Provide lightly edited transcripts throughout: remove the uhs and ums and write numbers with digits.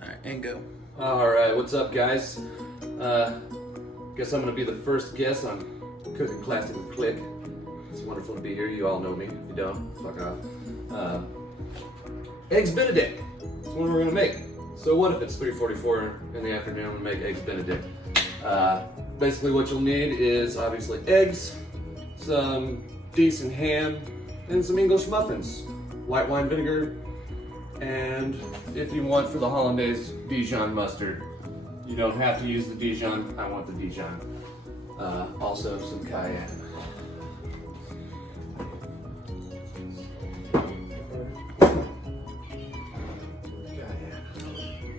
Alright, and go. Alright, what's up, guys? Guess I'm gonna be the first guest on Cooking Classic with Click. It's wonderful to be here. You all know me. If you don't, fuck off. Eggs Benedict. That's what we're gonna make. So what if it's 3:44 in the afternoon? I'm gonna make Eggs Benedict. Basically what you'll need is obviously eggs, some decent ham, and some English muffins. White wine vinegar, and if you want for the hollandaise, Dijon mustard. You don't have to use the Dijon, I want the Dijon. Also some cayenne.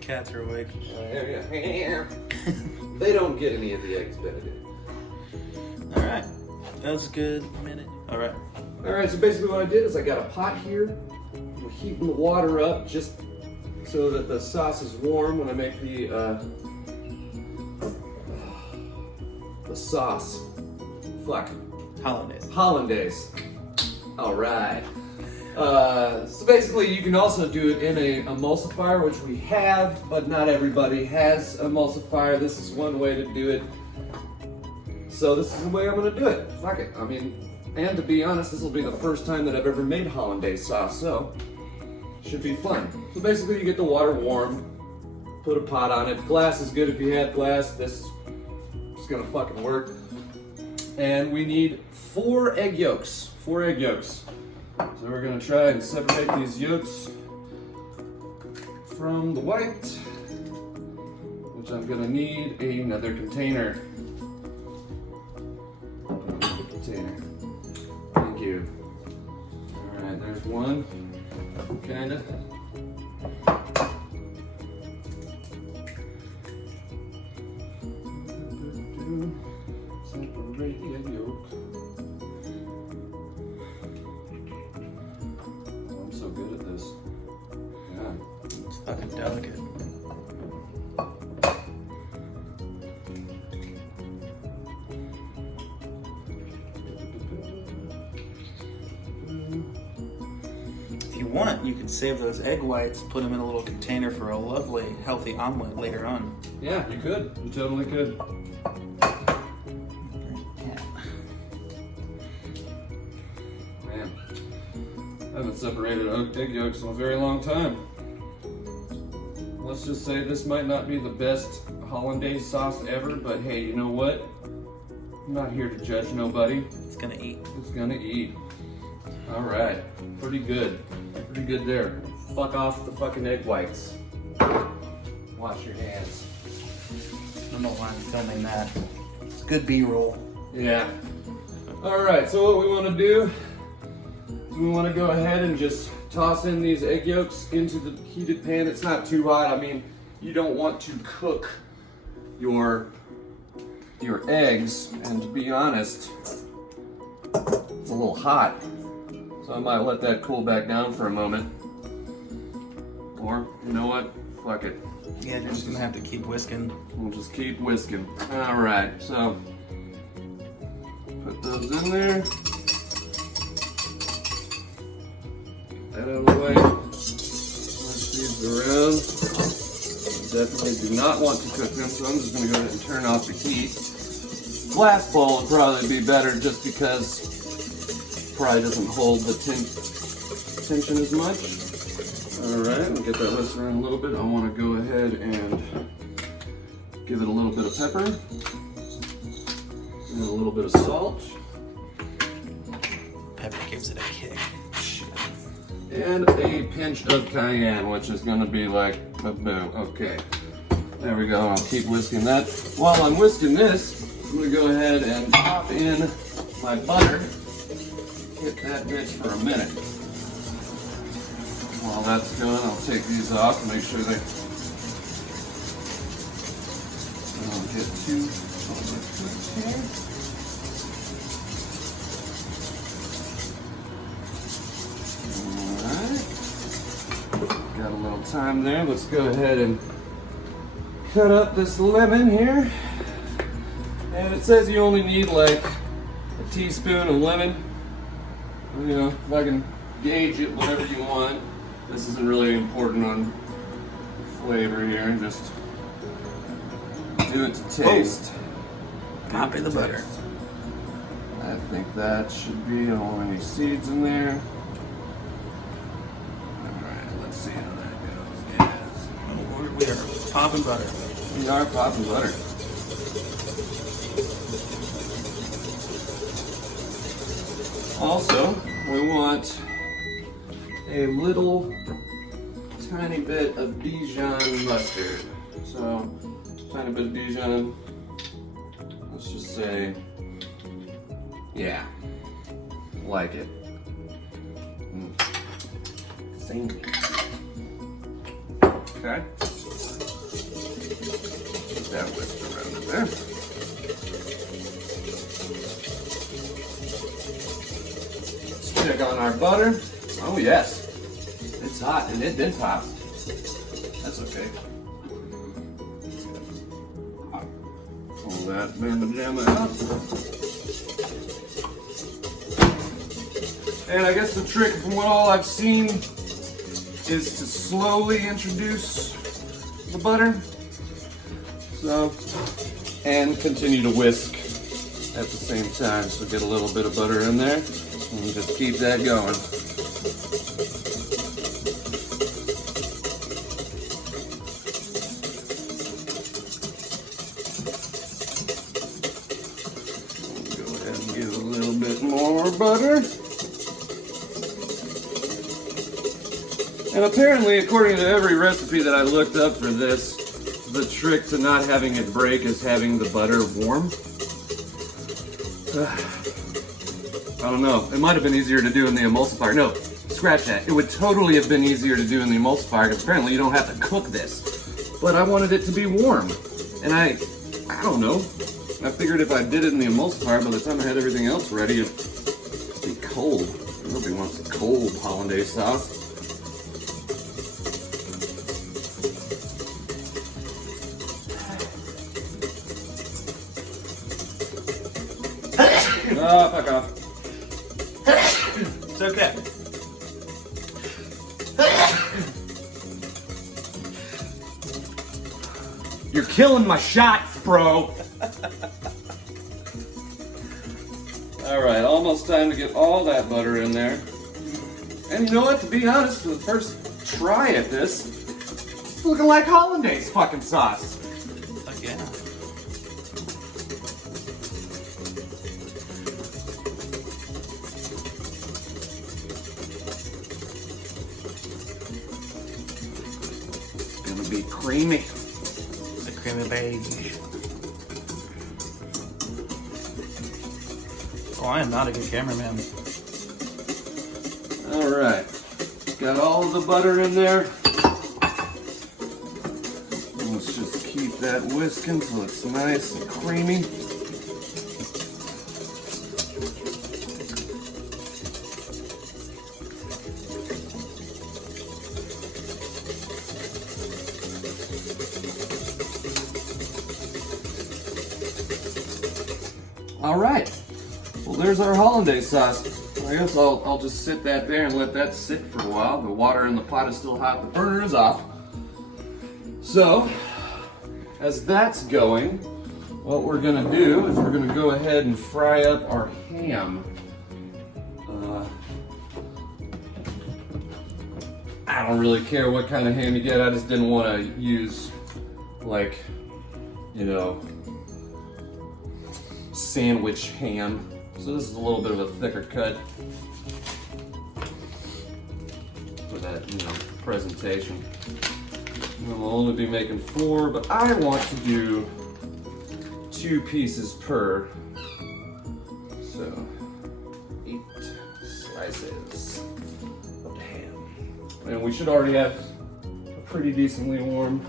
Cats are awake. They don't get any of the eggs Benedict. Alright, that was a good minute. Alright. Alright, so basically what I did is I got a pot here. We're heating the water up just so that the sauce is warm when I make the sauce. Fuck. Hollandaise. Alright. So basically you can also do it in a emulsifier, which we have, but not everybody has emulsifier. This is one way to do it. So this is the way I'm gonna do it. Fuck it. I mean, and to be honest, this will be the first time that I've ever made hollandaise sauce, so should be fun. So basically you get the water warm, put a pot on it. Glass is good if you have glass. This is gonna fucking work. And we need 4 egg yolks. 4 egg yolks. So we're gonna try and separate these yolks from the white, which I'm gonna need another container. Thank you. All right, there's one, kinda. Separate the egg yolk. Oh, I'm so good at this. Yeah. It's fucking delicate. If you want, you can save those egg whites, put them in a little container for a lovely, healthy omelet later on. Yeah, you could. You totally could. Man, I haven't separated egg yolks in a very long time. Let's just say this might not be the best hollandaise sauce ever, but hey, you know what? I'm not here to judge nobody. It's gonna eat. It's gonna eat. All right, pretty good. Pretty good there. Fuck off the fucking egg whites. Wash your hands. I'm not lying filming that. It's good B-roll. Yeah. All right, so what we want to do is we want to go ahead and just toss in these egg yolks into the heated pan. It's not too hot. I mean, you don't want to cook your eggs, and to be honest, it's a little hot. So I might let that cool back down for a moment. Or, you know what? Fuck it. Yeah, you're just gonna have to keep whisking. We'll just keep whisking. All right, so put those in there. Get that out of the way. Push these around. Definitely do not want to cook them, so I'm just gonna go ahead and turn off the heat. Glass bowl would probably be better just because it probably doesn't hold the tension as much. All right, we'll get that whisked around a little bit. I want to go ahead and give it a little bit of pepper and a little bit of salt. Pepper gives it a kick. And a pinch of cayenne, which is going to be like a boom. Okay, there we go. I'll keep whisking that. While I'm whisking this, I'm going to go ahead and pop in my butter. Hit that bitch for a minute. While that's going, I'll take these off and make sure they don't get too overcooked here. Alright. Got a little time there. Let's go ahead and cut up this lemon here. And it says you only need like a teaspoon of lemon. You know, if I can gauge it, whatever you want. This isn't really important on flavor here and just do it to taste. Copy the butter. I think that should be all any seeds in there. Alright, let's see how that goes. Yes. We are popping butter. We are popping butter. Also, we want a little tiny bit of Dijon mustard. So, tiny bit of Dijon. Let's just say, yeah, like it. Same. Okay. Put that whisk around it there. Let's check on our butter. Oh yes, it's hot and it did pop. That's okay. Pull that mamma jamma out. And I guess the trick from what all I've seen is to slowly introduce the butter. So, and continue to whisk at the same time. So get a little bit of butter in there and just keep that going. Go ahead and give a little bit more butter. And apparently, according to every recipe that I looked up for this, the trick to not having it break is having the butter warm. I don't know. It might have been easier to do in the emulsifier. No, scratch that. It would totally have been easier to do in the emulsifier because apparently you don't have to cook this. But I wanted it to be warm. And I don't know. I figured if I did it in the emulsifier, by the time I had everything else ready, it'd be cold. Nobody wants a cold hollandaise sauce. Oh, fuck off. It's okay. You're killing my shots, bro. Alright, almost time to get all that butter in there. And you know what? To be honest, for the first try at this, it's looking like hollandaise fucking sauce. Again. Be creamy. The creamy beige. Oh, I am not a good cameraman. Alright. Got all of the butter in there. Let's just keep that whisking so it's nice and creamy. All right, well there's our hollandaise sauce. I guess I'll just sit that there and let that sit for a while. The water in the pot is still hot, the burner is off. So, as that's going, what we're gonna do is we're gonna go ahead and fry up our ham. I don't really care what kind of ham you get, I just didn't want to use like, you know, sandwich ham. So this is a little bit of a thicker cut for that, you know, presentation. And we'll only be making 4, but I want to do 2 pieces per. So 8 slices of ham. And we should already have a pretty decently warm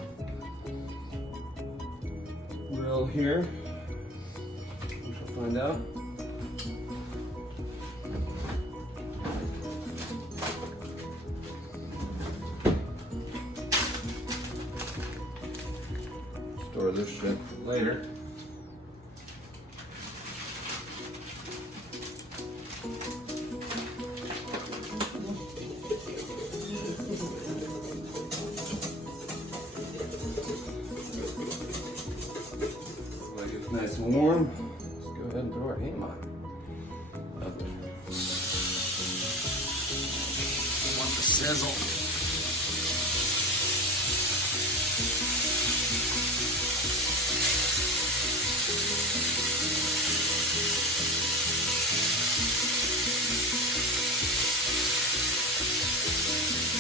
grill here. Find out. Store this shit for later. Nice and warm. Let's go ahead and throw our ham on. Lovely. Want the sizzle.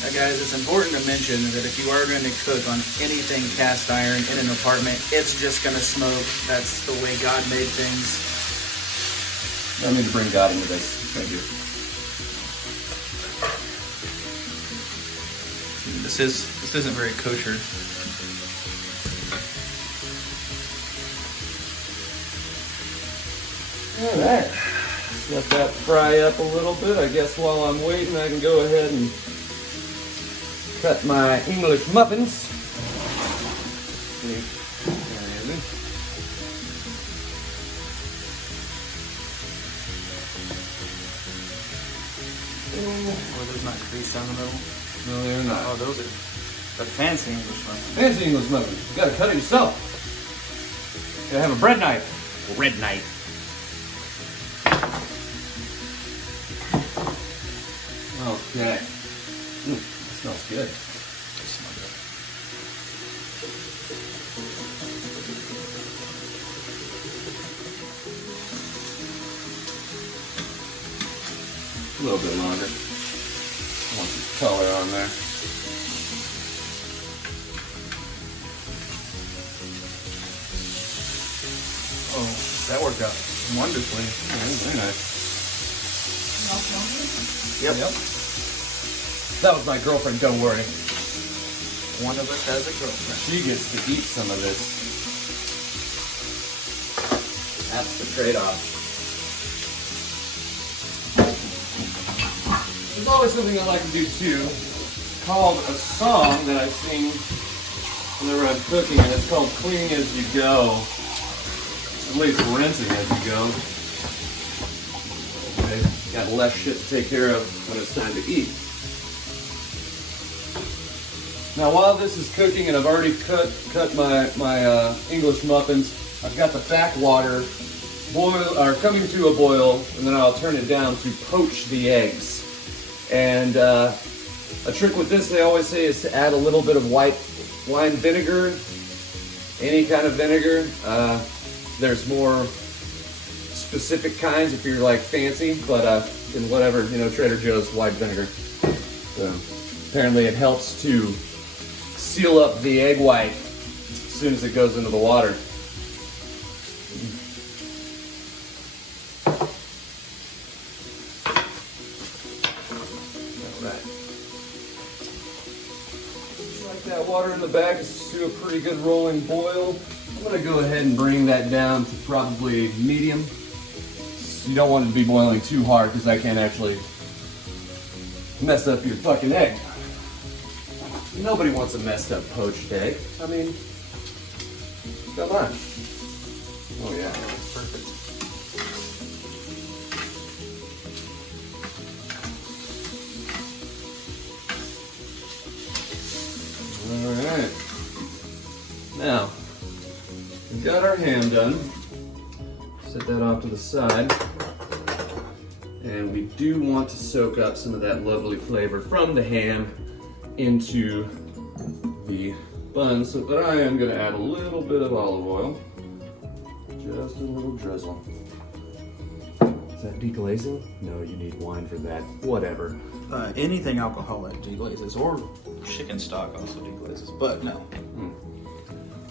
Now guys, it's important to mention that if you are going to cook on anything cast iron in an apartment, it's just going to smoke. That's the way God made things. I need to bring God into this. Thank you. This isn't very kosher. All right. Let that fry up a little bit. I guess while I'm waiting, I can go ahead and cut my English muffins. Oh, there's not grease down the middle. No, they're not. Oh, those are fancy English muffins. Fancy English muffins. You gotta cut it yourself. You gotta have a bread knife. Red knife. Okay. That smells good. They smell good. A little bit longer. I want some color on there. Oh, that worked out wonderfully. Oh, very nice. Yep. That was my girlfriend, don't worry. One of us has a girlfriend. She gets to eat some of this. That's the trade-off. There's always something I like to do too, called a song that I sing whenever I'm cooking, and it's called Cleaning As You Go. At least rinsing as you go. Okay, got less shit to take care of when it's time to eat. Now while this is cooking, and I've already cut my English muffins, I've got the back water coming to a boil, and then I'll turn it down to poach the eggs. And a trick with this, they always say, is to add a little bit of white wine vinegar, any kind of vinegar. There's more specific kinds if you're like fancy, but in whatever, Trader Joe's white vinegar. So apparently it helps to seal up the egg white as soon as it goes into the water. Alright. Like that water in the bag is to a pretty good rolling boil. I'm going to go ahead and bring that down to probably medium. You don't want it to be boiling too hard because I can't actually mess up your fucking egg. Nobody wants a messed up poached egg. I mean, come on. Oh yeah, that's perfect. Alright. Now, we've got our ham done. Set that off to the side. And we do want to soak up some of that lovely flavor from the ham into the bun. So that I am going to add a little bit of olive oil. Just a little drizzle. Is that deglazing? No, you need wine for that. Whatever. Anything alcoholic deglazes, or chicken stock also deglazes, but no.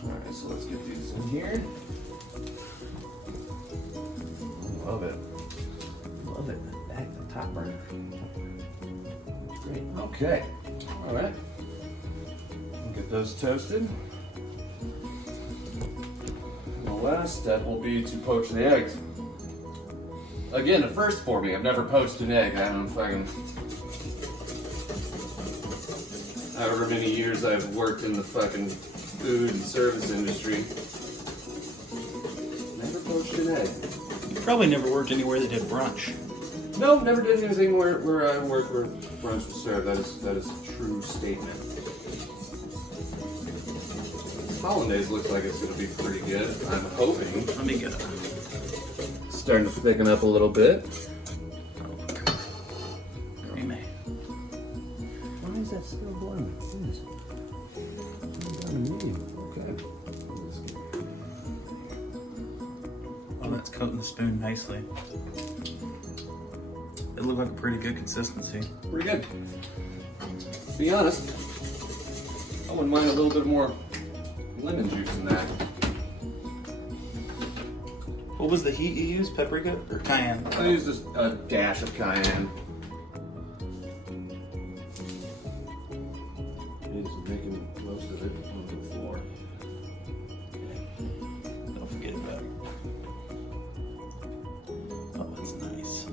Alright, so let's get these in here. Love it. Love it. The top burner. Great. Okay. Alright. Get those toasted. The last step will be to poach the eggs. Again, a first for me. I've never poached an egg. I don't fucking... However many years I've worked in the fucking food and service industry. Never poached an egg. You probably never worked anywhere that did brunch. No, never did anything where I worked where brunch was served. That is a true statement. Hollandaise looks like it's going to be pretty good. I'm hoping. Let me get it. Starting to thicken up a little bit. We may. Why is that still boiling? Okay. Oh, that's coating the spoon nicely. It looked like a pretty good consistency. Pretty good. To be honest, I wouldn't mind a little bit more lemon juice in that. What was the heat you used? Paprika or cayenne? I used a dash of cayenne. Just making most of it on the floor. Don't forget about it. Oh, that's nice.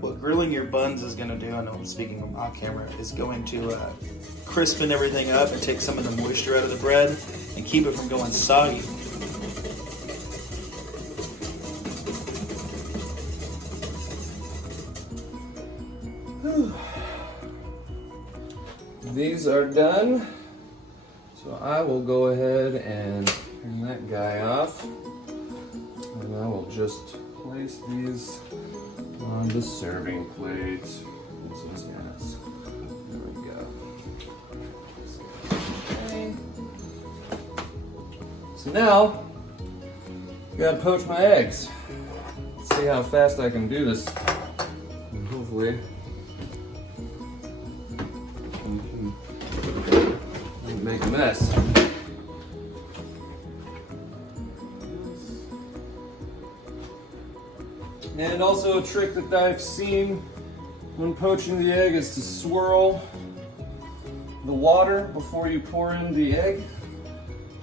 What grilling your buns is going to do, I know I'm speaking on my camera, is going to crispen everything up and take some of the moisture out of the bread and keep it from going soggy. These are done, so I will go ahead and turn that guy off, and I will just place these on the serving plates. Yes. There we go. Okay. So now, gotta poach my eggs. Let's see how fast I can do this. And hopefully, make a mess. And also a trick that I've seen when poaching the egg is to swirl the water before you pour in the egg.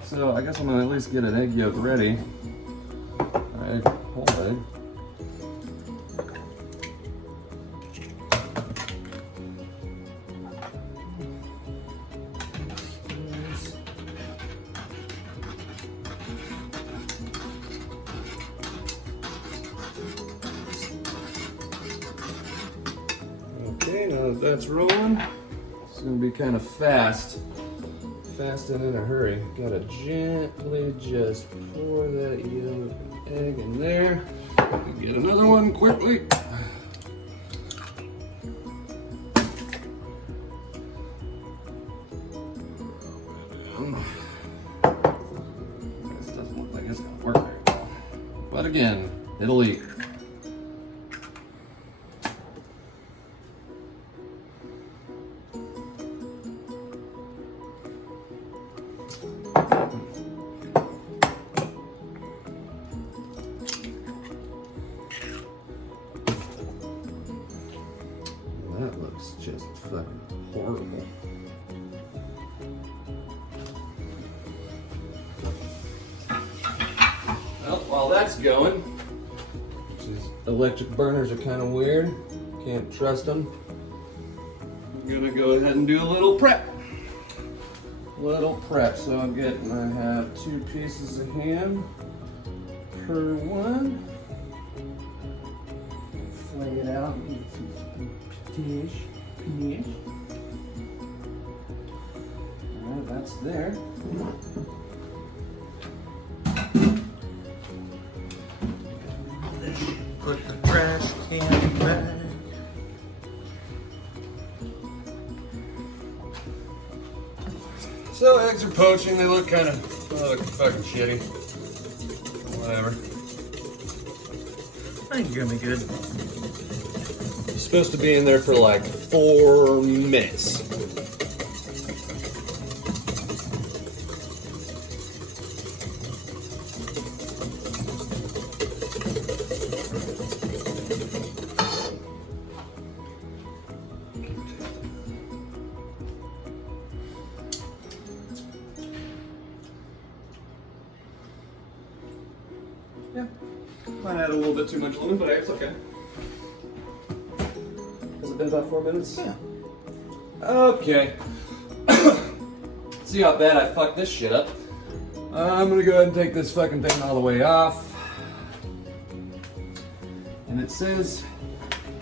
So I guess I'm gonna at least get an egg yolk ready. Alright, whole egg. Okay, now that that's rolling, it's gonna be kind of fast. Fast and in a hurry. Gotta gently just pour that yolk egg in there. Get another one quickly. This doesn't look like it's gonna work very well. But again, it'll eat. That looks just fucking horrible. Well, while that's going, these electric burners are kind of weird. Can't trust them. I'm gonna go ahead and do a little prep. So I have 2 pieces of ham per one. Flay it out and get some panish. Alright, that's there. Put the trash can back. So eggs are poaching. They look kind of fucking shitty. Whatever. I think you're gonna be good. You're supposed to be in there for like 4 minutes. Yeah, might add a little bit too much lemon, but it's okay. Has it been about 4 minutes? Yeah. Okay. See how bad I fucked this shit up. I'm gonna go ahead and take this fucking thing all the way off. And it says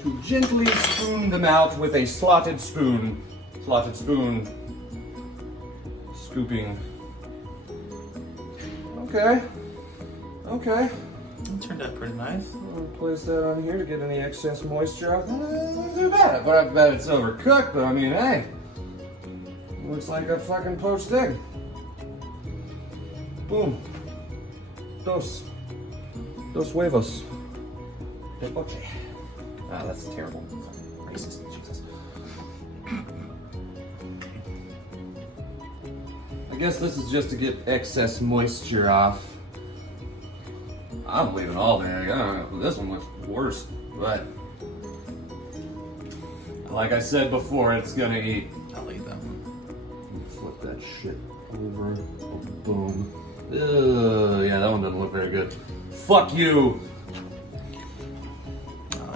to gently spoon them out with a slotted spoon. Slotted spoon. Scooping. Okay. Okay. It turned out pretty nice. I'll place that on here to get any excess moisture out. Not too bad, but I bet it's overcooked, but I mean, hey. Looks like a fucking poached egg. Boom. Dos huevos. De poche. Ah, that's terrible. Racist. Jesus. I guess this is just to get excess moisture off. I'm leaving all the egg. I don't know. This one looks worse, but like I said before, it's gonna eat. I'll eat that one. Flip that shit over. Boom. Yeah, that one doesn't look very good. Fuck you.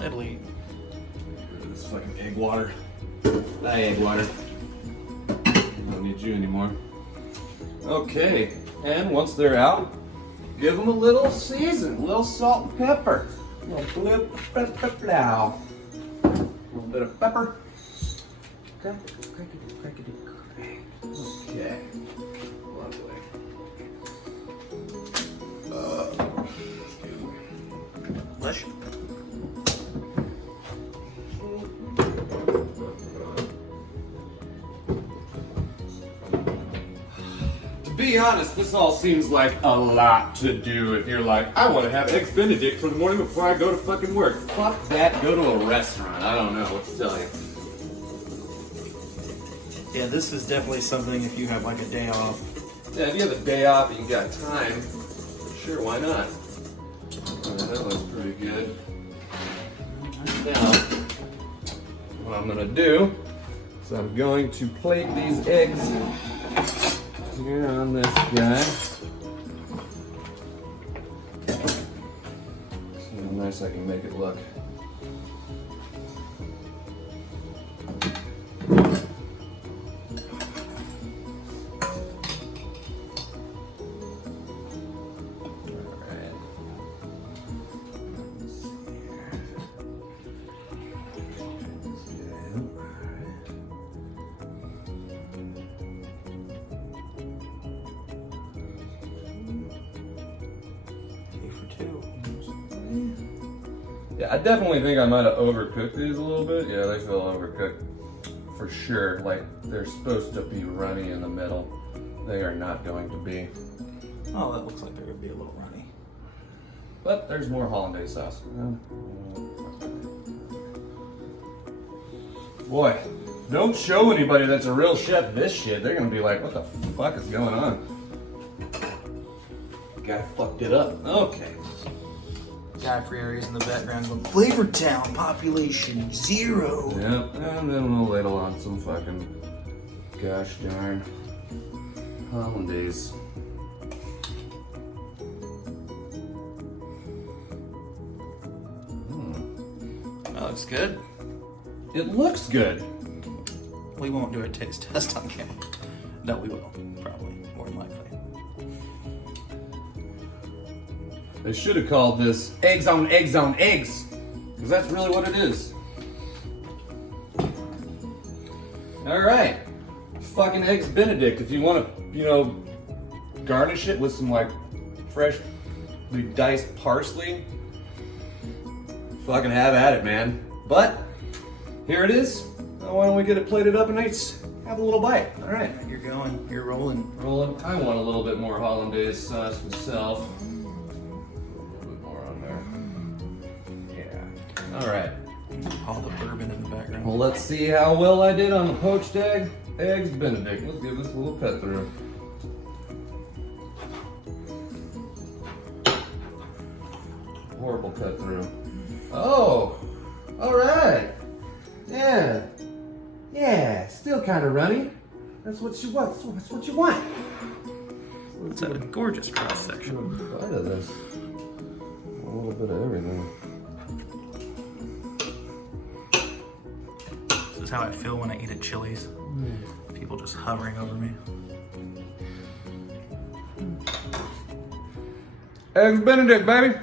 It'll eat. This fucking egg water. Hey, egg water. Don't need you anymore. Okay, and once they're out, give them a little season, a little salt and pepper. A little pepper. A little bit of pepper. Okay. Okay. Lovely. Flesh. To be honest, this all seems like a lot to do if you're like, I want to have eggs Benedict for the morning before I go to fucking work. Fuck that, go to a restaurant. I don't know what to tell you. Yeah, this is definitely something if you have like a day off. Yeah, if you have a day off and you got time, sure, why not? That looks pretty good. Now, what I'm gonna do is I'm going to plate these eggs here on this guy. See how nice I can make it look. Yeah, I definitely think I might have overcooked these a little bit. Yeah, they feel overcooked for sure. Like they're supposed to be runny in the middle. They are not going to be. Oh, that looks like they're gonna be a little runny. But there's more hollandaise sauce. Boy, don't show anybody that's a real chef this shit. They're gonna be like, what the fuck is going on? Guy fucked it up. Okay. Guy Fieri's in the background going, Flavortown population 0. Yep, and then we'll ladle on some fucking gosh darn hollandaise. That looks good. It looks good. We won't do a taste test on camera. No, we will. Probably. More than likely. They should have called this eggs on eggs on eggs. Because that's really what it is. Alright. Fucking eggs Benedict. If you want to, garnish it with some like freshly diced parsley, fucking have at it, man. But here it is. Why don't we get it plated up and nice? Have a little bite. All right. You're going. You're rolling. Rolling. I want a little bit more hollandaise sauce myself. A little bit more on there. Yeah. All right. All the bourbon in the background. Well, let's see how well I did on the poached eggs Benedict. Let's give this a little cut through. Horrible cut through. Oh, all right. Yeah. Yeah, still kind of runny. That's what you want. That's what you want. It's a gorgeous cross section. A bite of this. A little bit of everything. This is how I feel when I eat at Chili's. People just hovering over me. Eggs Benedict, baby.